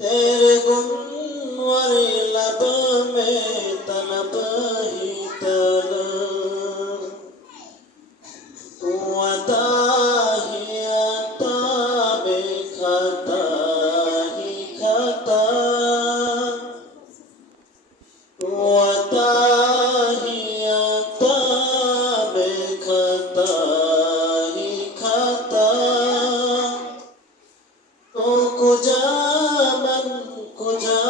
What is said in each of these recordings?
तेरे गुण वाले लब में तलब ही तलब, तू अता ही अता बेखता ही खता, तू अता ही अता बेखता ही खता, तू कुजा मन कुजा,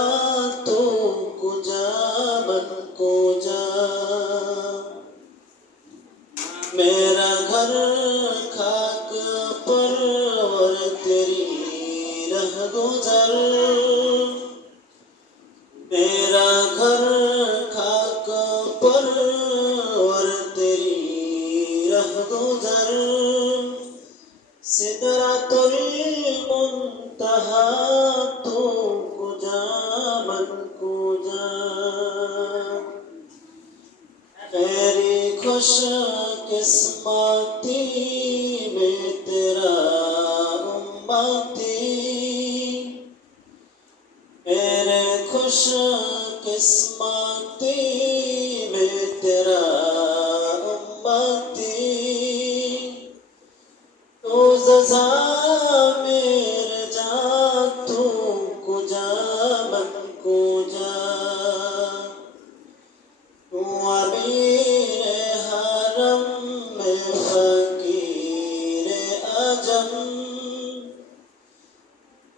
तू कुजा मन कुजा, मेरा घर खाक पर और तेरी रह गुजर, मेरा घर खाक पर और तेरी रह गुजर, सिदरातुल मुंतहा तू कुजा मन कुजा, तेरी खुश किस्मती में तेरा उम्मती, मेरे खुश किस्मती में तेरा उम्मती, तू ज़ज़ा मेरे जा तू कुजा मन कुजा, तू अमीर हरम में फकीर अजम,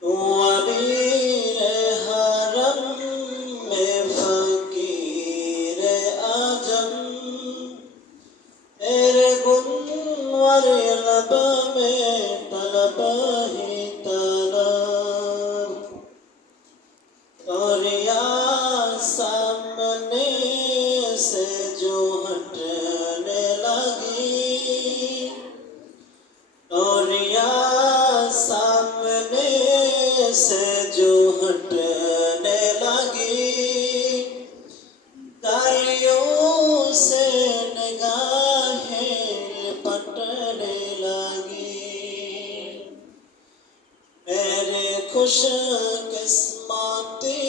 तू अमीर हरम में फकीर अजम, तेरे गुण वाले लब में तलब ही तलब, तोरिया सामने से जो हटने लगी, तोरिया सामने से जो हटने लगी, गालियों से निगाहें पटने लगी, मेरे खुश किस्मती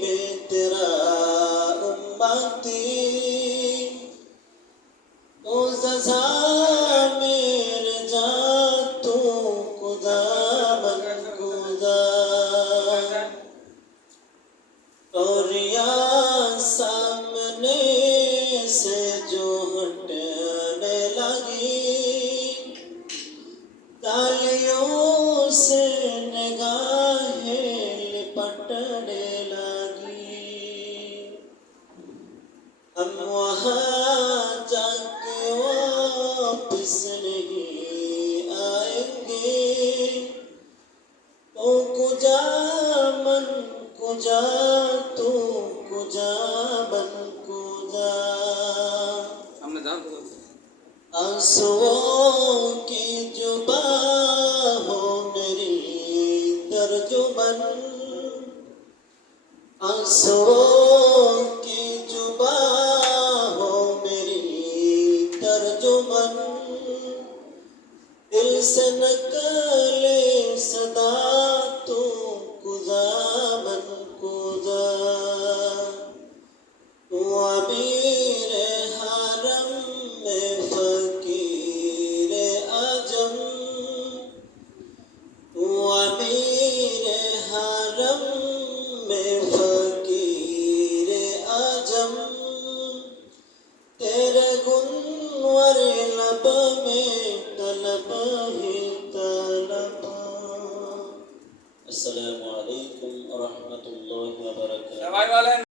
में तेरा उम्मती, तू ज़ज़ा मेरे जा तू खुदा मन खुदा, तोरिया सामने से जो हटने लगी, गालियों से निगाहें लिपटने लगी, हम वहाँ जाके वापिस नहीं आएंगे, तो कुजा मन कुजा, तू कुजा मन कुजा, आंसुओं की जुबा हो मेरी तर्जुमन, आंसुओं की जुबा हो मेरी तर्जुमन, दिल से निकले सदा तू कुजा मन कुजा, तू अमीर हरम में फकीर अजम, तू अमीर हरम में फकीर अजम, तेरे गुण वाले लब में तलब ही तलब। अस्सलामु अलैकुम व रहमतुल्लाहि व बरकातुहू।